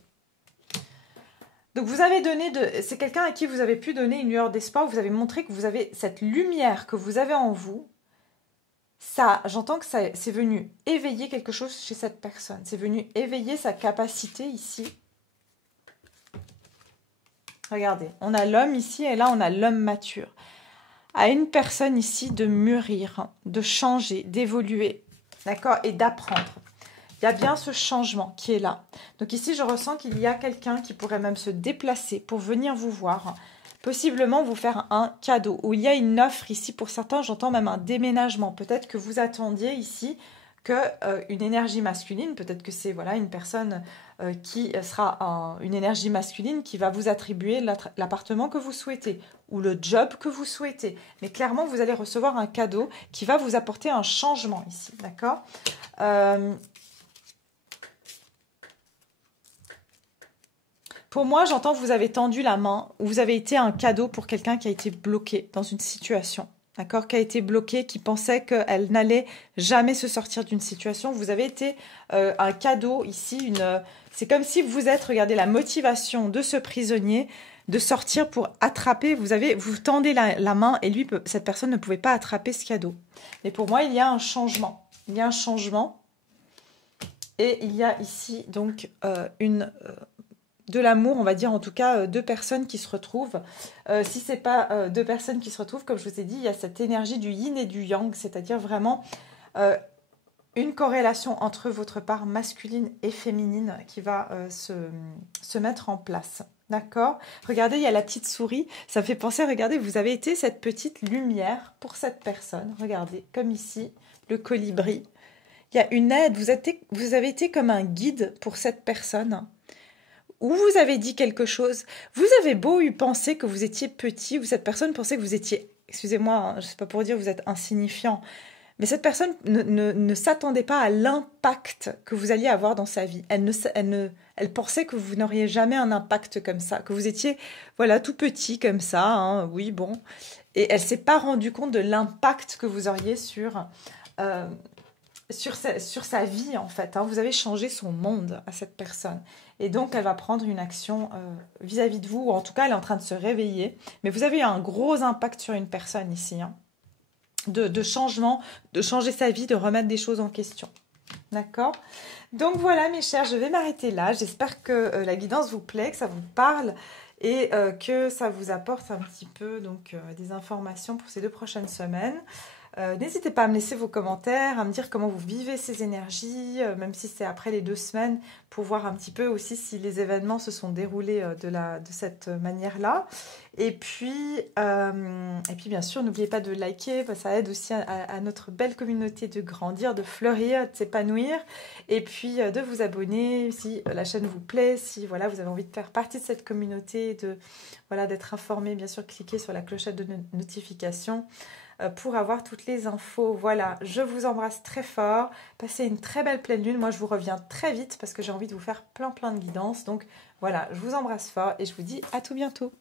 Donc vous avez donné, c'est quelqu'un à qui vous avez pu donner une lueur d'espoir, vous avez montré que vous avez cette lumière que vous avez en vous. Ça, j'entends que c'est venu éveiller quelque chose chez cette personne. C'est venu éveiller sa capacité ici. Regardez, on a l'homme ici et là on a l'homme mature. À une personne ici de mûrir, de changer, d'évoluer, d'accord, et d'apprendre. Il y a bien ce changement qui est là. Donc ici, je ressens qu'il y a quelqu'un qui pourrait même se déplacer pour venir vous voir, possiblement vous faire un cadeau, ou il y a une offre ici pour certains, j'entends même un déménagement. Peut-être que vous attendiez ici que une énergie masculine, peut-être que c'est voilà, une personne qui sera une énergie masculine qui va vous attribuer l'appartement que vous souhaitez ou le job que vous souhaitez. Mais clairement, vous allez recevoir un cadeau qui va vous apporter un changement ici, d'accord Pour moi, j'entends que vous avez tendu la main ou vous avez été un cadeau pour quelqu'un qui a été bloqué dans une situation. D'accord, qui a été bloquée, qui pensait qu'elle n'allait jamais se sortir d'une situation. Vous avez été un cadeau ici. C'est comme si vous êtes, regardez, la motivation de ce prisonnier de sortir pour attraper. Vous tendez la main et lui, cette personne ne pouvait pas attraper ce cadeau. Mais pour moi, il y a un changement. Il y a un changement. Et il y a ici donc de l'amour, on va dire en tout cas deux personnes qui se retrouvent. Si ce n'est pas deux personnes qui se retrouvent, comme je vous ai dit, il y a cette énergie du yin et du yang, c'est-à-dire vraiment une corrélation entre votre part masculine et féminine qui va se mettre en place. D'accord? Regardez, il y a la petite souris. Ça me fait penser, regardez, vous avez été cette petite lumière pour cette personne. Regardez, comme ici, le colibri. Il y a une aide, vous avez été comme un guide pour cette personne. Ou vous avez dit quelque chose, vous avez beau y penser que vous étiez petit, ou cette personne pensait que vous étiez, excusez-moi, hein, je ne sais pas pour dire vous êtes insignifiant, mais cette personne ne s'attendait pas à l'impact que vous alliez avoir dans sa vie. Elle pensait que vous n'auriez jamais un impact comme ça, que vous étiez voilà tout petit comme ça, hein, oui, bon. Et elle ne s'est pas rendue compte de l'impact que vous auriez sur sa vie, en fait. Hein. Vous avez changé son monde à cette personne. Et donc, elle va prendre une action vis-à-vis de vous, ou en tout cas, elle est en train de se réveiller. Mais vous avez eu un gros impact sur une personne ici, hein, de changement, de changer sa vie, de remettre des choses en question. D'accord? Donc voilà, mes chers, je vais m'arrêter là. J'espère que la guidance vous plaît, que ça vous parle et que ça vous apporte un petit peu donc, des informations pour ces 2 prochaines semaines. N'hésitez pas à me laisser vos commentaires, à me dire comment vous vivez ces énergies, même si c'est après les 2 semaines, pour voir un petit peu aussi si les événements se sont déroulés de cette manière-là. Et puis bien sûr, n'oubliez pas de liker, ça aide aussi à notre belle communauté de grandir, de fleurir, de s'épanouir. Et puis de vous abonner si la chaîne vous plaît, si voilà, vous avez envie de faire partie de cette communauté, d'être informé, bien sûr, cliquez sur la clochette de notification pour avoir toutes les infos. Voilà, je vous embrasse très fort. Passez une très belle pleine lune. Moi, je vous reviens très vite parce que j'ai envie de vous faire plein de guidances. Donc voilà, je vous embrasse fort et je vous dis à tout bientôt.